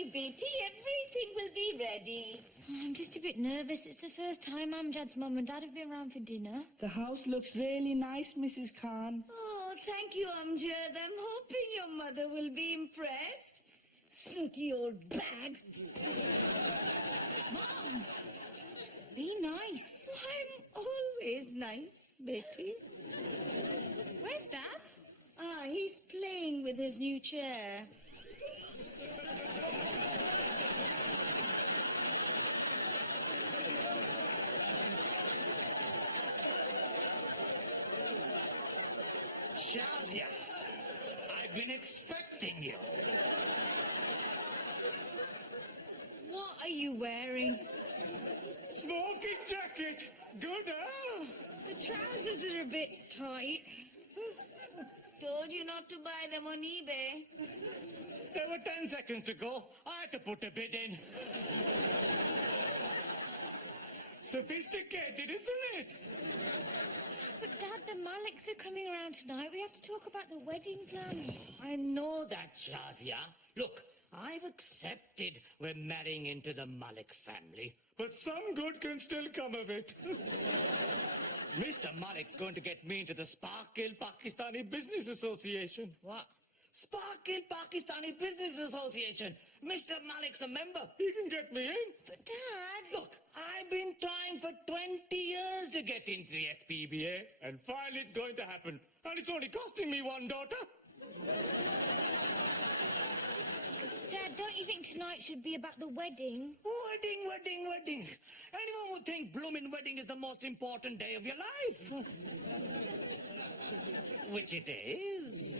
worry, Betty. Everything will be ready. I'm just a bit nervous. It's the first time Amjad's mum and dad have been round for dinner. The house looks really nice, Mrs. Khan. Oh, thank you, Amjad. I'm hoping your mother will be impressed. Snooty old bag. Mum! Be nice. I'm always nice, Betty. Where's Dad? Ah, he's playing with his new chair. Shazia, I've been expecting you. What are you wearing? Smoking jacket. Good, huh? The trousers are a bit tight. Told you not to buy them on eBay. There were 10 seconds to go. I had to put a bid in. Sophisticated, isn't it? But Dad, the Maliks are coming around tonight. We have to talk about the wedding plans. I know that, Shazia. Look, I've accepted we're marrying into the Malik family. But some good can still come of it. Mr. Malik's going to get me into the Sparkle Pakistani Business Association. What? Sparkle Pakistani Business Association. Mr. Malik's a member. He can get me in. But Dad... Look, I've been trying for 20 years to get into the SPBA, and finally it's going to happen. And it's only costing me one daughter. Dad, don't you think tonight should be about the wedding? Wedding. Anyone would think bloomin' wedding is the most important day of your life. Which it is.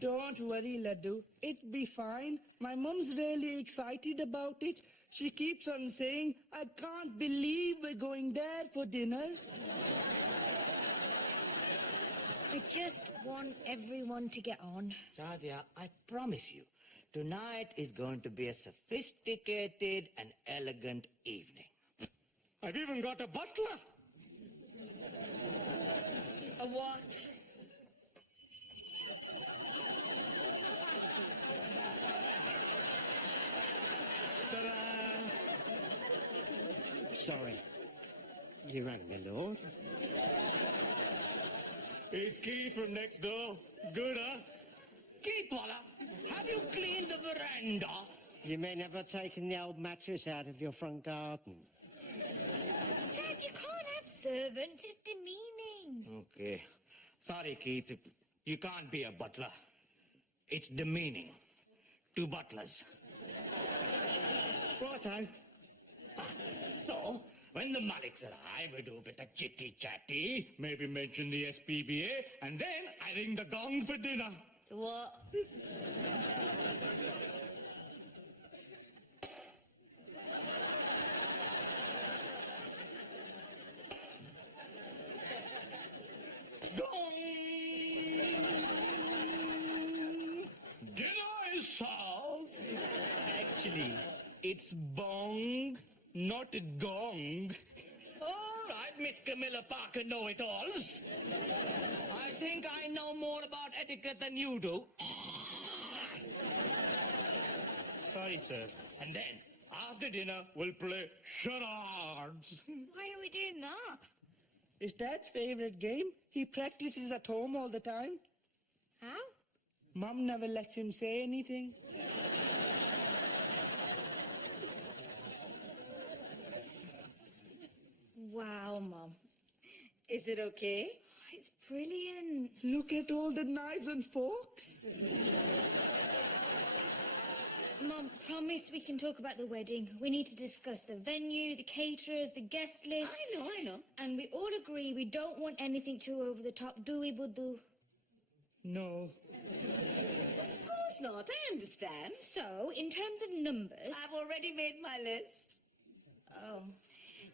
Don't worry, Laddu. It'll be fine. My mum's really excited about it. She keeps on saying, I can't believe we're going there for dinner. I just want everyone to get on. Shazia, I promise you, tonight is going to be a sophisticated and elegant evening. I've even got a butler. A what? Ta-da! Sorry. You rang, my lord. It's Keith from next door. Good, huh? Keith, Walla, have you cleaned the veranda? You may never taken the old mattress out of your front garden. Dad, you can't have servants. It's demeaning. Okay. Sorry, Keith. You can't be a butler. It's demeaning. 2 butlers. Righto. So, when the Maliks arrive, we do a bit of chitty-chatty, maybe mention the SPBA, and then I ring the gong for dinner. What? Gong! Dinner is served. Actually, it's bong, not gong. All right, Miss Camilla Parker know-it-alls. I think I know more about etiquette than you do. Sorry, sir. And then, after dinner, we'll play charades. Why are we doing that? It's Dad's favourite game. He practices at home all the time. How? Mum never lets him say anything. Wow, Mum. Is it okay? It's brilliant. Look at all the knives and forks. Mum, promise we can talk about the wedding. We need to discuss the venue, the caterers, the guest list. I know. And we all agree we don't want anything too over the top, do we, Buddhu? No. Of course not. I understand. So, in terms of numbers... I've already made my list. Oh.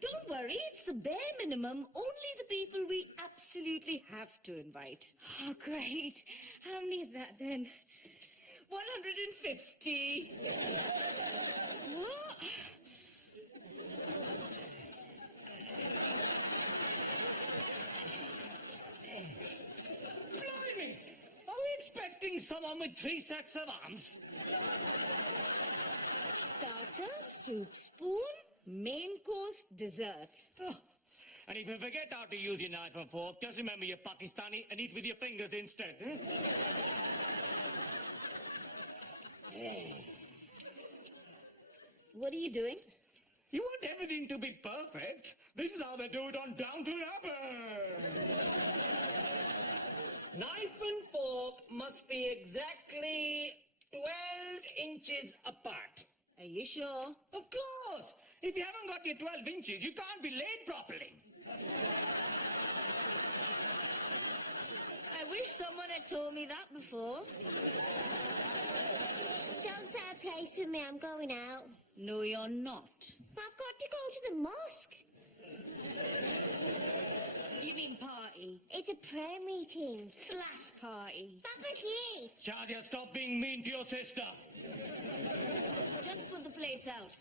Don't worry, it's the bare minimum. Only the people we absolutely have to invite. Oh, great. How many is that, then? 150. What? Blimey! Are we expecting someone with 3 sets of arms? Starter, soup spoon, main course, dessert. Oh. And if you forget how to use your knife and fork, just remember you're Pakistani and eat with your fingers instead. What are you doing? You want everything to be perfect. This is how they do it on Downton Abbey. Knife and fork must be exactly 12 inches apart. Are you sure? Of course. If you haven't got your 12 inches, you can't be laid properly. I wish someone had told me that before. Don't set a place for me, I'm going out. No, you're not. But I've got to go to the mosque. You mean party? It's a prayer meeting. / party. Papaji! Shazia, stop being mean to your sister. Just put the plates out.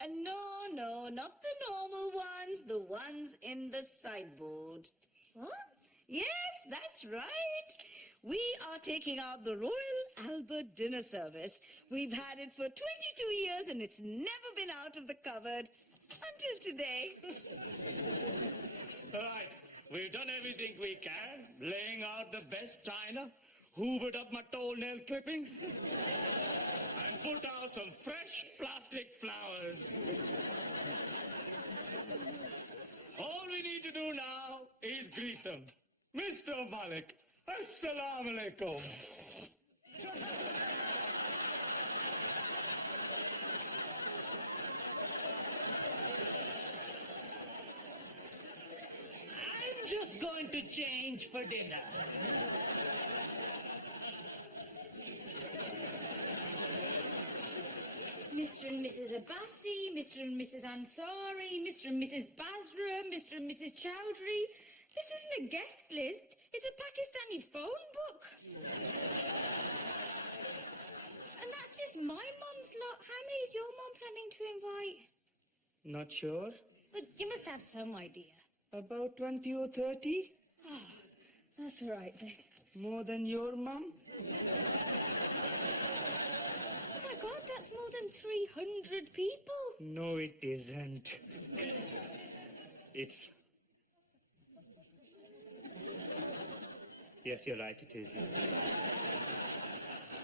And no, not the normal ones, the ones in the sideboard. What? Yes, that's right. We are taking out the Royal Albert dinner service. We've had it for 22 years and it's never been out of the cupboard until today. All right, we've done everything we can, laying out the best china, hoovered up my toenail clippings, and put out some fresh plastic flowers. All we need to do now is greet them. Mr. Malik, assalamu alaikum. I'm just going to change for dinner. Mr. and Mrs. Abbasi, Mr. and Mrs. Ansari, Mr. and Mrs. Basra, Mr. and Mrs. Chowdhury. This isn't a guest list. It's a Pakistani phone book. And that's just my mum's lot. How many is your mum planning to invite? Not sure. But you must have some idea. About 20 or 30? Oh, that's all right then. More than your mum? Oh my God, that's more than 300 people. No, it isn't. It's... Yes, you're right, it is, yes.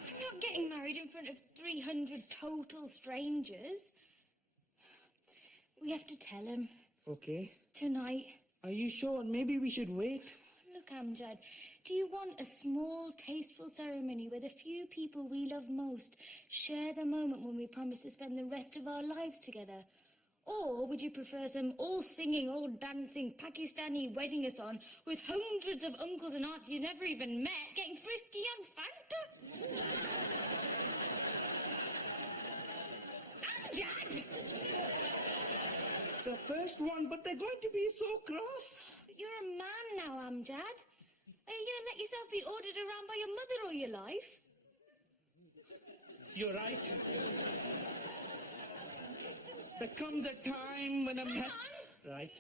I'm not getting married in front of 300 total strangers. We have to tell them. Okay. Tonight. Are you sure? Maybe we should wait. Look, Amjad, do you want a small, tasteful ceremony where the few people we love most share the moment when we promise to spend the rest of our lives together? Or would you prefer some all-singing, all-dancing Pakistani wedding-a-thon with hundreds of uncles and aunts you never even met getting frisky on Fanta? Amjad! The first one, but they're going to be so cross. But you're a man now, Amjad. Are you going to let yourself be ordered around by your mother all your life? You're right. There comes a time when I'm... Hang on. Right.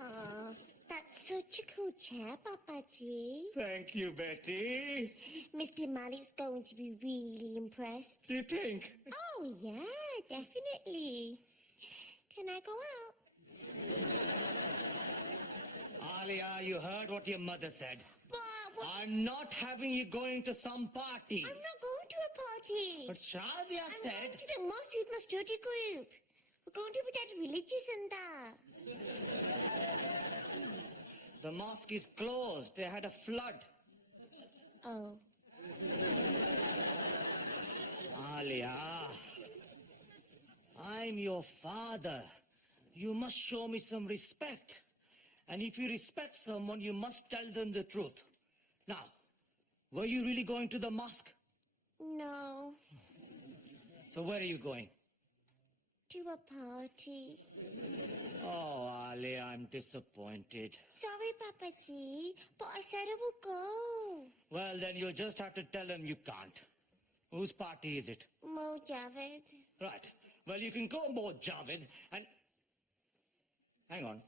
Oh, that's such a cool chair, Papaji. Thank you, Betty. Mr. Malik's going to be really impressed. Do you think? Oh, yeah, definitely. Can I go out? Alia, you heard what your mother said. But I'm not having you going to some party. I'm not going to a party. But Shazia I'm said... going to the mosque with my study group. We're going to be that religious and that. The mosque is closed. They had a flood. Oh. Alia, I'm your father. You must show me some respect. And if you respect someone, you must tell them the truth. Now, were you really going to the mosque? No. So where are you going? To a party. Oh, Ali, I'm disappointed. Sorry, Papaji, but I said I would go. Well, then you'll just have to tell them you can't. Whose party is it? Mo Javed. Right. Well, you can go Mo Javed and... Hang on.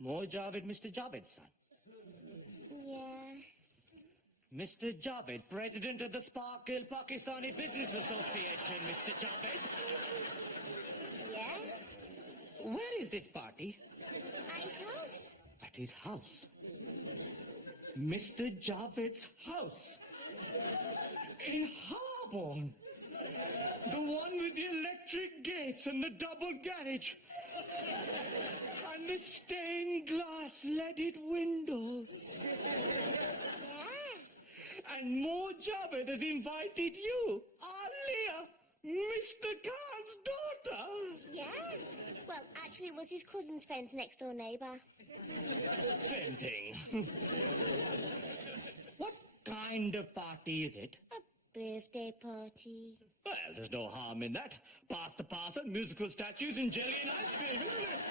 Mo Javed, Mr. Javed's son. Mr. Javed, President of the Sparkle Pakistani Business Association, Mr. Javed. Yeah? Where is this party? At his house. At his house. Mr. Javed's house. In Harborne. The one with the electric gates and the double garage. And the stained glass leaded windows. Yeah. And Mo Javed has invited you, Alia, Mr. Khan's daughter. Yeah. Well, actually, it was his cousin's friend's next door neighbour. Same thing. What kind of party is it? A birthday party. Well, there's no harm in that. Pass the parcel, musical statues and jelly and ice cream, isn't it?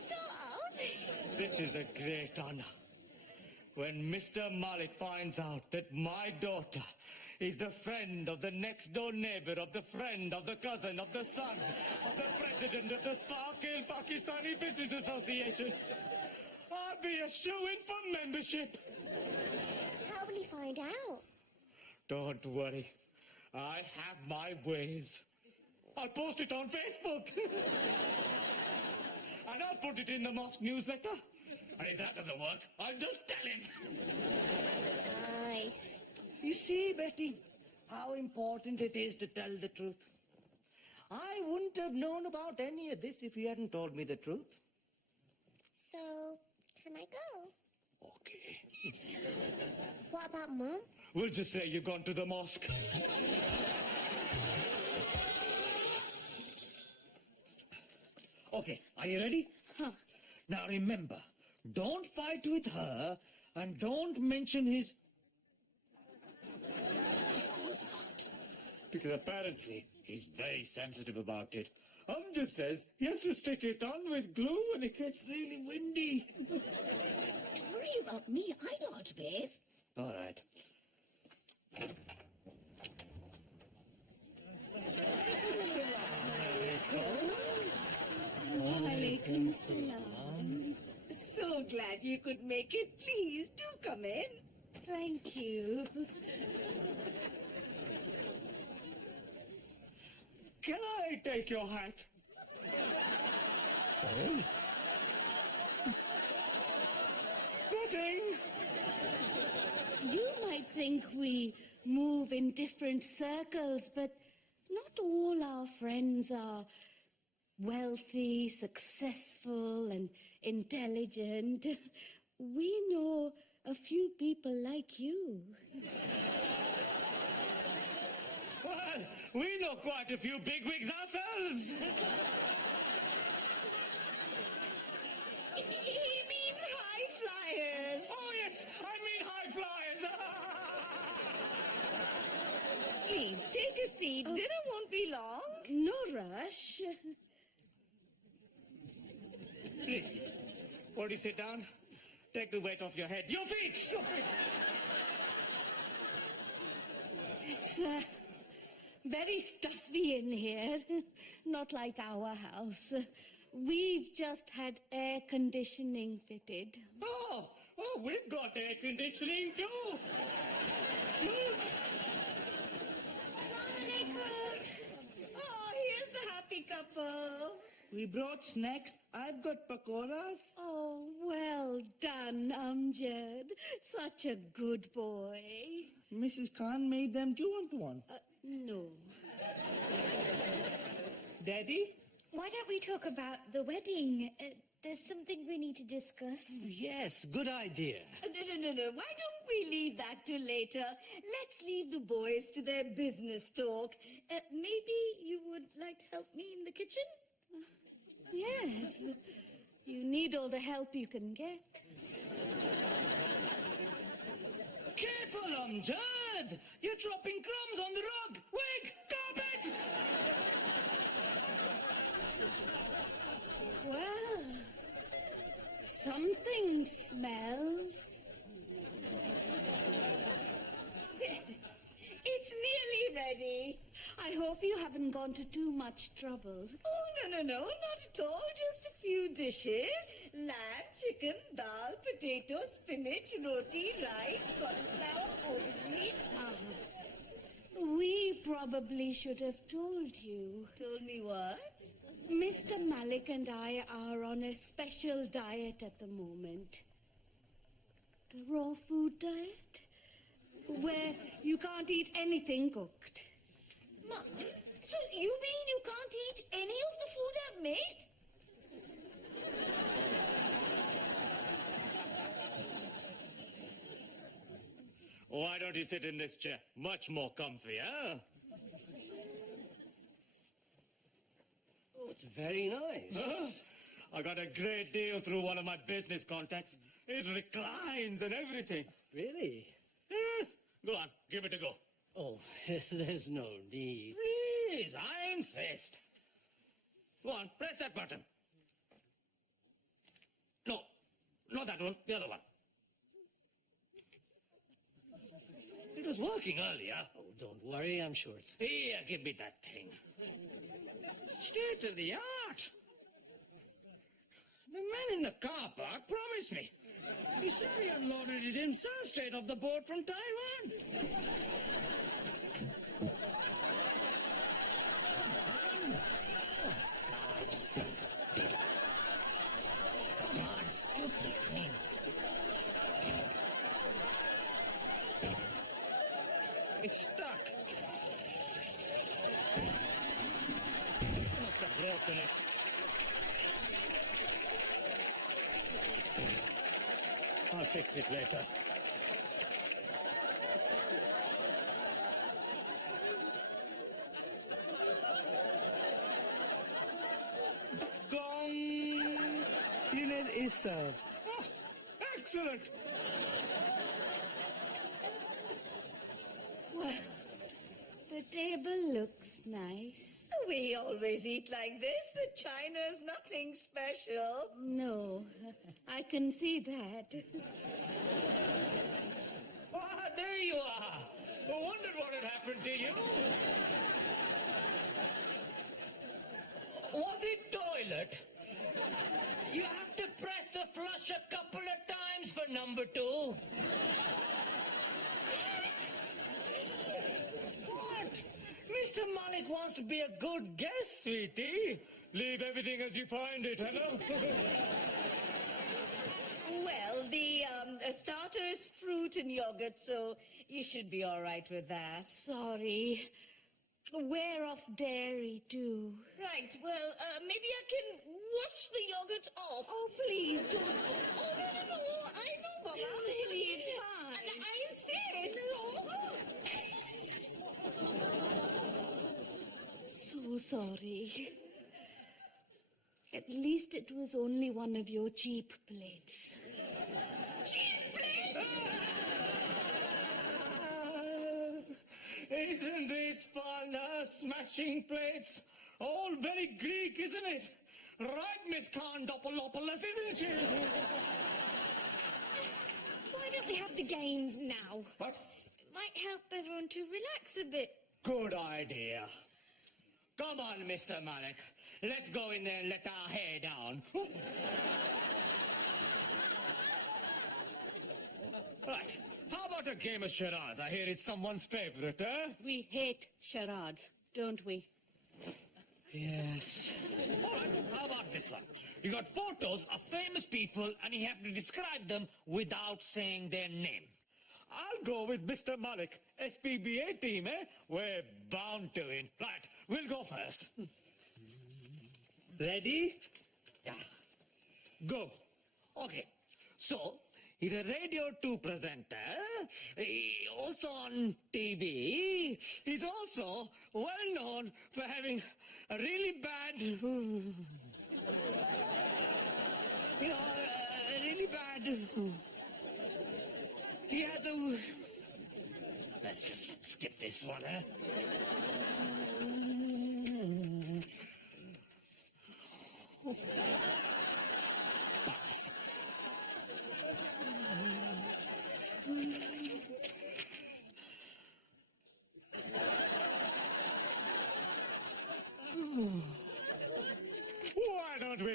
Sort of. This is a great honor. When Mr. Malik finds out that my daughter is the friend of the next door neighbor of the friend of the cousin of the son of the president of the Sparkle Pakistani Business Association, I'll be a shoo-in for membership. How will he find out? Don't worry. I have my ways. I'll post it on Facebook. And I'll put it in the mosque newsletter. And if that doesn't work, I'll just tell him. Nice. You see, Betty, how important it is to tell the truth. I wouldn't have known about any of this if you hadn't told me the truth. So, can I go? Okay. What about Mum? We'll just say you've gone to the mosque. Okay, are you ready? Huh. Now remember, don't fight with her and don't mention his... Of course not. Because apparently he's very sensitive about it. Amjad says he has to stick it on with glue when it gets really windy. Don't worry about me. I know how to bathe. All right. Walaikum salam. So glad you could make it. Please do come in. Thank you. Can I take your hat? Sorry. Nothing. You might think we move in different circles, but not all our friends are wealthy, successful, and intelligent. We know a few people like you. Well, we know quite a few bigwigs ourselves. He means high flyers. Oh, yes, I mean high flyers. Please take a seat. Dinner won't be long. No rush. Please, won't you sit down? Take the weight off your head. Your feet! Your feet! It's very stuffy in here, not like our house. We've just had air conditioning fitted. Oh, we've got air conditioning too. Look. Oh, here's the happy couple. We brought snacks. I've got pakoras. Oh, well done, Amjad. Such a good boy. Mrs. Khan made them. Do you want one? No. Daddy? Why don't we talk about the wedding? There's something we need to discuss. Yes, good idea. No. Why don't we leave that till later? Let's leave the boys to their business talk. Maybe you would like to help me in the kitchen? Yes. You need all the help you can get. Careful, Amjad! You're dropping crumbs on the rug! Wig! Carpet! Well, something smells. It's It's nearly ready. I hope you haven't gone to too much trouble. Oh, no, not at all. Just a few dishes. Lamb, chicken, dal, potato, spinach, roti, rice, cauliflower, aubergine. We probably should have told you. Told me what? Mr. Malik and I are on a special diet at the moment. The raw food diet? Where you can't eat anything cooked. Mom, so you mean you can't eat any of the food I've made? Why don't you sit in this chair? Much more comfy, huh? Oh, it's very nice. I got a great deal through one of my business contacts. It reclines and everything. Really? Yes. Go on, give it a go. Oh, there's no need. Please, I insist. Go on, press that button. No, not that one, the other one. It was working earlier. Oh, don't worry, I'm sure it's... Here, give me that thing. State of the art. The man in the car park promised me. He said he unloaded it himself straight off the boat from Taiwan. Come on, stupid thing. It's stuck. Must have broken it. I'll fix it later. Gong! Dinner is served. Oh, excellent. Well, the table looks nice. We always eat like this. The china is nothing special. No, I can see that. Ah, there you are. I wondered what had happened to you. Was it toilet? You have to press the flush a couple of times for number 2. What? Mr. Malik wants to be a good guest, sweetie. Leave everything as you find it, hello? Well, the starter is fruit and yogurt, so you should be all right with that. Sorry. We're off dairy too. Right, well, maybe I can wash the yogurt off. Oh, please don't. Oh, no, I know, Mama. Really, it's fine. I insist. So sorry. At least it was only one of your cheap plates. Cheap plate? Isn't this fun, smashing plates? All very Greek, isn't it? Right, Miss Kandopolopoulos, isn't she? Why don't we have the games now? What? It might help everyone to relax a bit. Good idea. Come on, Mr. Malik. Let's go in there and let our hair down. Right. How about a game of charades? I hear it's someone's favorite, eh? We hate charades, don't we? Yes. All right. How about this one? You got photos of famous people and you have to describe them without saying their name. I'll go with Mr. Malik. SPBA team, eh? We're bound to win. Right. We'll go first. Ready? Yeah. Go. Okay. So, he's a Radio 2 presenter, also on TV. He's also well known for having a really bad... really bad... He has a... Let's just skip this one, eh? Pass.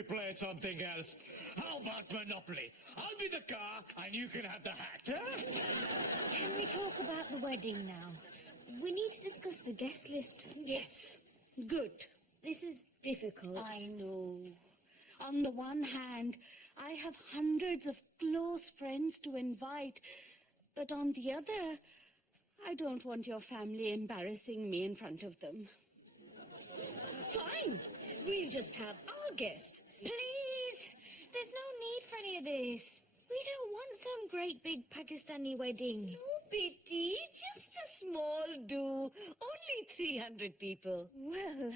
play something else? How about Monopoly? I'll be the car and you can have the hat, huh? Can we talk about the wedding now? We need to discuss the guest list. Yes, good. This is difficult. I know. On the one hand, I have hundreds of close friends to invite, but on the other, I don't want your family embarrassing me in front of them. Fine. We'll just have our guests. Please! There's no need for any of this. We don't want some great big Pakistani wedding. No pity, just a small do. Only 300 people. Well,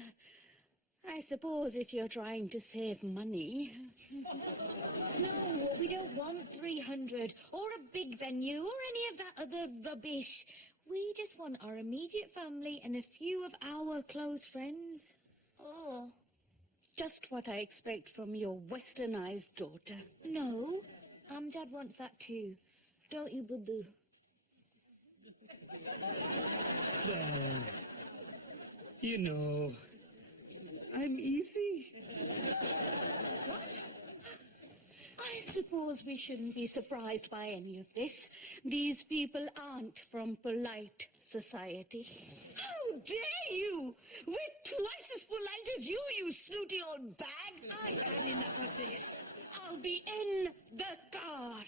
I suppose if you're trying to save money. No, we don't want 300 or a big venue or any of that other rubbish. We just want our immediate family and a few of our close friends. Oh, just what I expect from your westernized daughter. No, Dad wants that too. Don't you, Buddhu? Well, you know, I'm easy. What? I suppose we shouldn't be surprised by any of this. These people aren't from polite society. How dare you? We're twice as polite as you, you snooty old bag. I've had enough of this. I'll be in the car.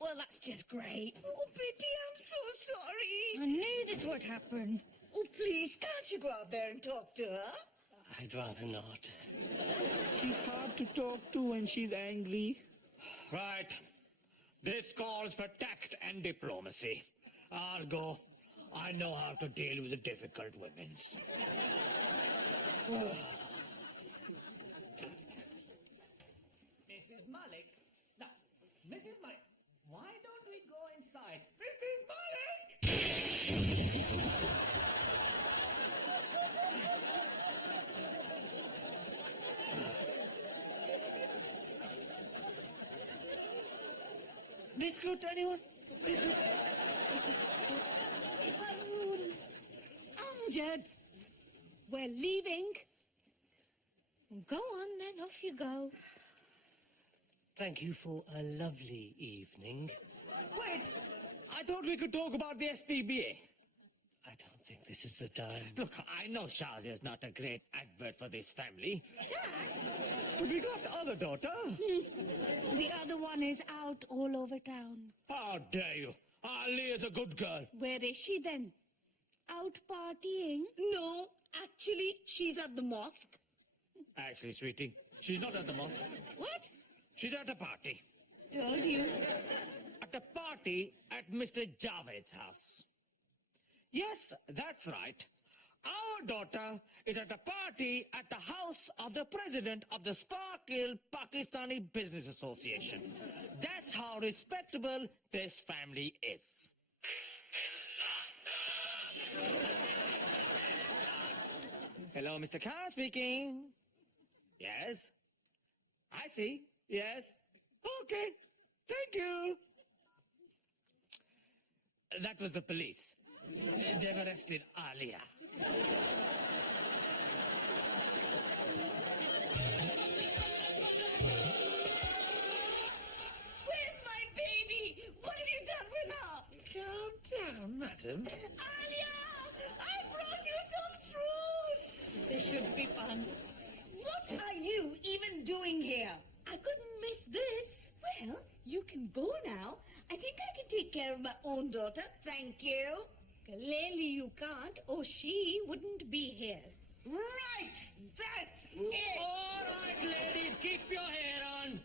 Well, that's just great. Oh, Betty, I'm so sorry. I knew this would happen. Oh, please, can't you go out there and talk to her? I'd rather not. She's hard to talk to when she's angry. Right. This calls for tact and diplomacy. I'll go. I know how to deal with the difficult women's. Mrs. Malik? No, Mrs. Malik, why don't we go inside? Mrs. Malik! Biscuit, anyone? Biscuit? Amjad, we're leaving. Go on then, off you go. Thank you for a lovely evening. Wait! I thought we could talk about the SPBA. I don't think this is the time. Look, I know Shazia's not a great advert for this family. But we got the other daughter. The other one is out all over town. How dare you? Ali is a good girl. Where is she then? Out partying? No, actually, she's at the mosque. Actually, sweetie, she's not at the mosque. What? She's at a party. Told you. At a party at Mr. Javed's house. Yes, that's right. Our daughter is at a party at the house of the president of the Sparkle Pakistani Business Association. That's how respectable this family is. Hello, Mr. Khan speaking. Yes. I see. Yes. Okay. Thank you. That was the police. They've arrested Alia. Where's my baby? What have you done with her? Calm down, madam. Alia, I brought you some fruit. This should be fun. What are you even doing here? I couldn't miss this. Well, you can go now. I think I can take care of my own daughter. Thank you. Clearly you can't, or she wouldn't be here. Right, that's it. All right, ladies, keep your hair on.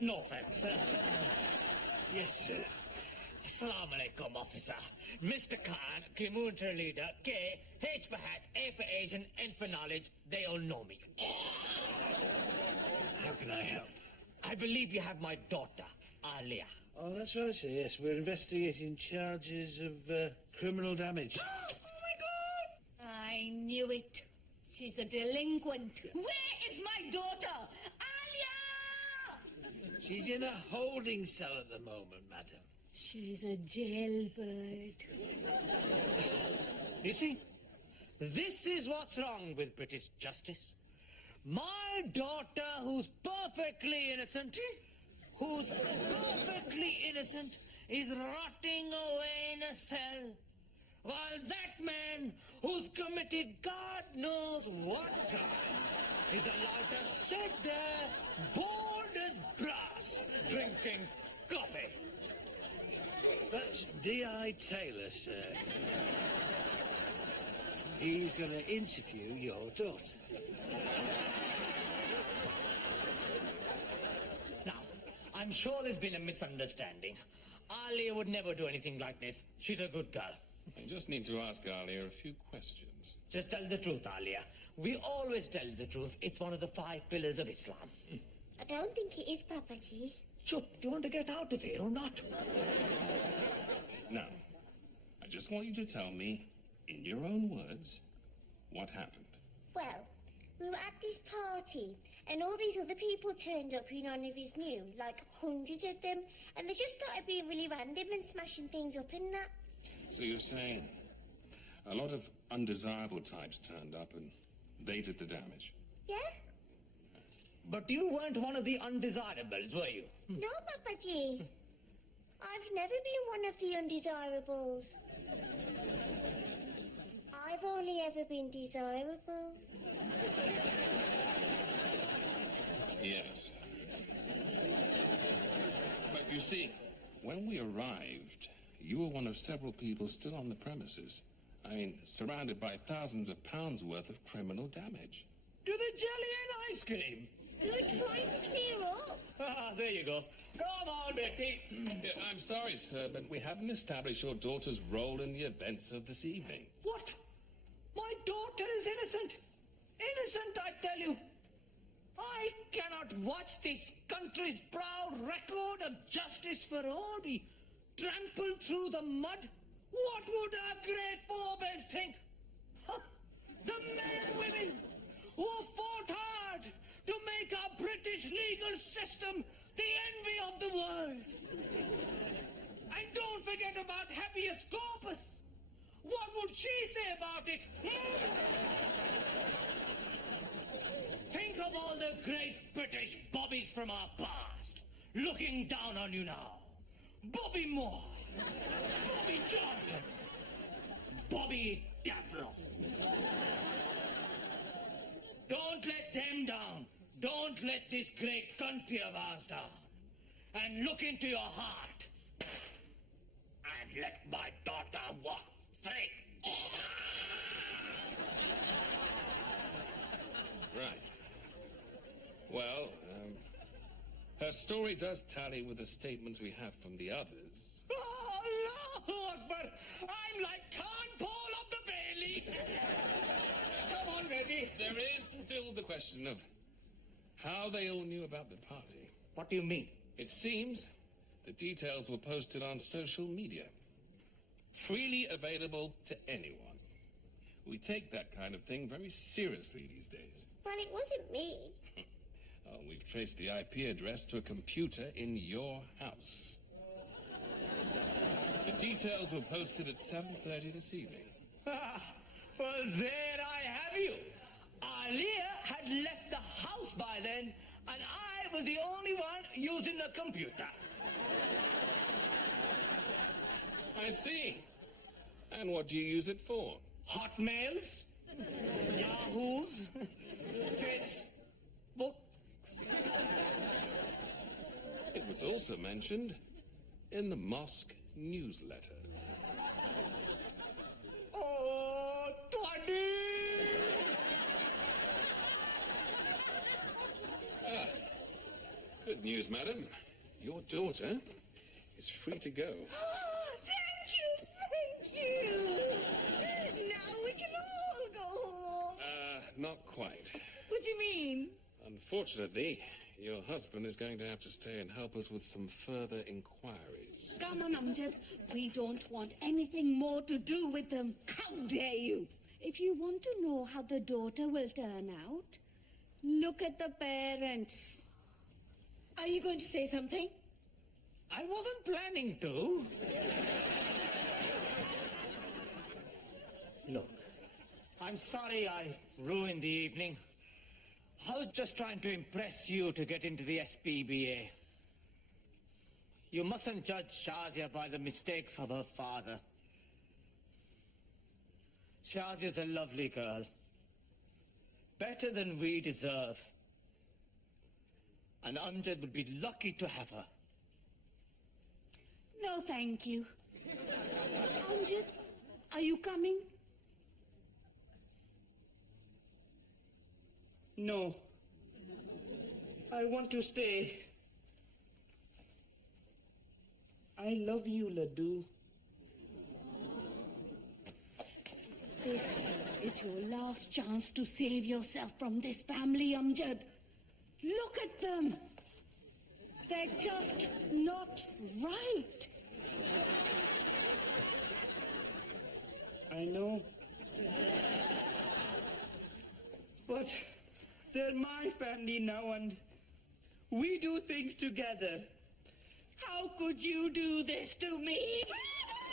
No offense, sir. Yes, sir. Assalamu alaikum, officer. Mr. Khan, community leader, K, H for hat, A for Asian, N for knowledge. They all know me. How can I help? I believe you have my daughter, Alia. Oh, that's right, sir. Yes, we're investigating charges of criminal damage. Oh, my God. I knew it. She's a delinquent. Where is my daughter? Alia! She's in a holding cell at the moment, madam. She's a jailbird. You see, this is what's wrong with British justice. My daughter, who's perfectly innocent, is rotting away in a cell, while that man, who's committed God knows what crimes, is allowed to sit there, bold as brass, drinking coffee. That's D.I. Taylor, sir. He's going to interview your daughter. Now, I'm sure there's been a misunderstanding. Alia would never do anything like this. She's a good girl. I just need to ask Alia a few questions. Just tell the truth, Alia. We always tell the truth. It's one of the 5 pillars of Islam. I don't think it is, Papaji. Chup, do you want to get out of here or not? Now, I just want you to tell me, in your own words, what happened. Well, we were at this party, and all these other people turned up who none of us knew, like hundreds of them, and they just started being really random and smashing things up and that. So you're saying a lot of undesirable types turned up and they did the damage? Yeah? But you weren't one of the undesirables, were you? No, Papaji. I've never been one of the undesirables. I've only ever been desirable. Yes. But you see, when we arrived, you were one of several people still on the premises. I mean, surrounded by thousands of pounds worth of criminal damage. To the jelly and ice cream. We were trying to clear up. Ah, there you go. Come on, Betty. Yeah, I'm sorry, sir, but we haven't established your daughter's role in the events of this evening. What? My daughter is innocent. Innocent, I tell you. I cannot watch this country's proud record of justice for all be trampled through the mud. What would our great forebears think? Huh? The men and women who fought hard to make our British legal system the envy of the world. And don't forget about habeas corpus. What would she say about it? Think of all the great British bobbies from our past looking down on you now. Bobby Moore, Bobby Johnson, Bobby Daffron. Don't let them down. Don't let this great country of ours down. And look into your heart. And let my daughter walk free. Right. Well, her story does tally with the statements we have from the others. Allahu Akbar! I'm like Khan Paul of the Bailey. Come on, Reggie. There is still the question of how they all knew about the party. What do you mean? It seems the details were posted on social media, freely available to anyone. We take that kind of thing very seriously these days. Well, it wasn't me. Oh, we've traced the IP address to a computer in your house. The details were posted at 7:30 this evening. Well, there I have you. Alia had left the house by then, and I was the only one using the computer. I see. And what do you use it for? Hotmails, Yahoos, Facebook. It was also mentioned in the mosque newsletter. Oh, Twaddy! Good news, madam. Your daughter is free to go. Oh, thank you. Now we can all go home. Not quite. What do you mean? Unfortunately, your husband is going to have to stay and help us with some further inquiries. Come on, Amjad. We don't want anything more to do with them. How dare you? If you want to know how the daughter will turn out, look at the parents. Are you going to say something? I wasn't planning to. Look, I'm sorry I ruined the evening. I was just trying to impress you to get into the SPBA. You mustn't judge Shazia by the mistakes of her father. Shazia's a lovely girl. Better than we deserve. And Amjad would be lucky to have her. No, thank you. Amjad, are you coming? No. I want to stay. I love you, Laddu. This is your last chance to save yourself from this family, Amjad. Look at them. They're just not right. I know. But they're my family now and we do things together. How could you do this to me?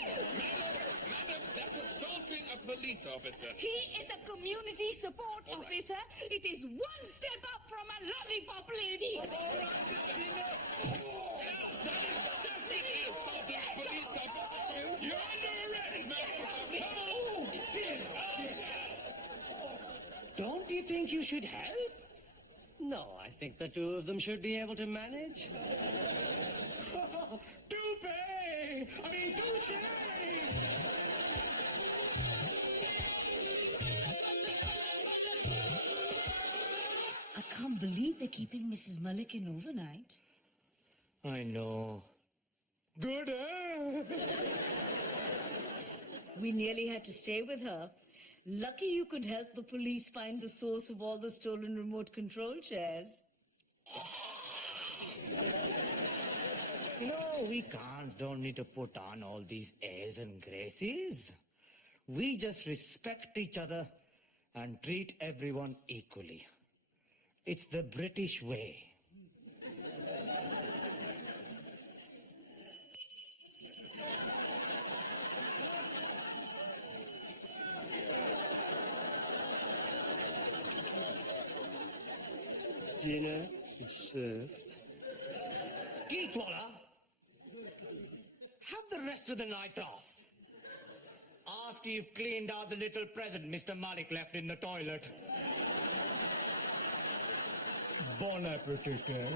Madam, that's assaulting a police officer. He is a community support officer. It is one step up from a lollipop lady. All right, that's enough. That is definitely assaulting a police officer. You're under arrest, madam. Don't you think you should help? No, I think the two of them should be able to manage. Toupee! I mean, touche! I can't believe they're keeping Mrs. Malik in overnight. I know. Good, eh? We nearly had to stay with her. Lucky you could help the police find the source of all the stolen remote control chairs. You know, we cons don't need to put on all these airs and graces. We just respect each other and treat everyone equally. It's the British way. Dinner is served. Geetwala, have the rest of the night off. After you've cleaned out the little present Mr. Malik left in the toilet. Bon appetit, eh?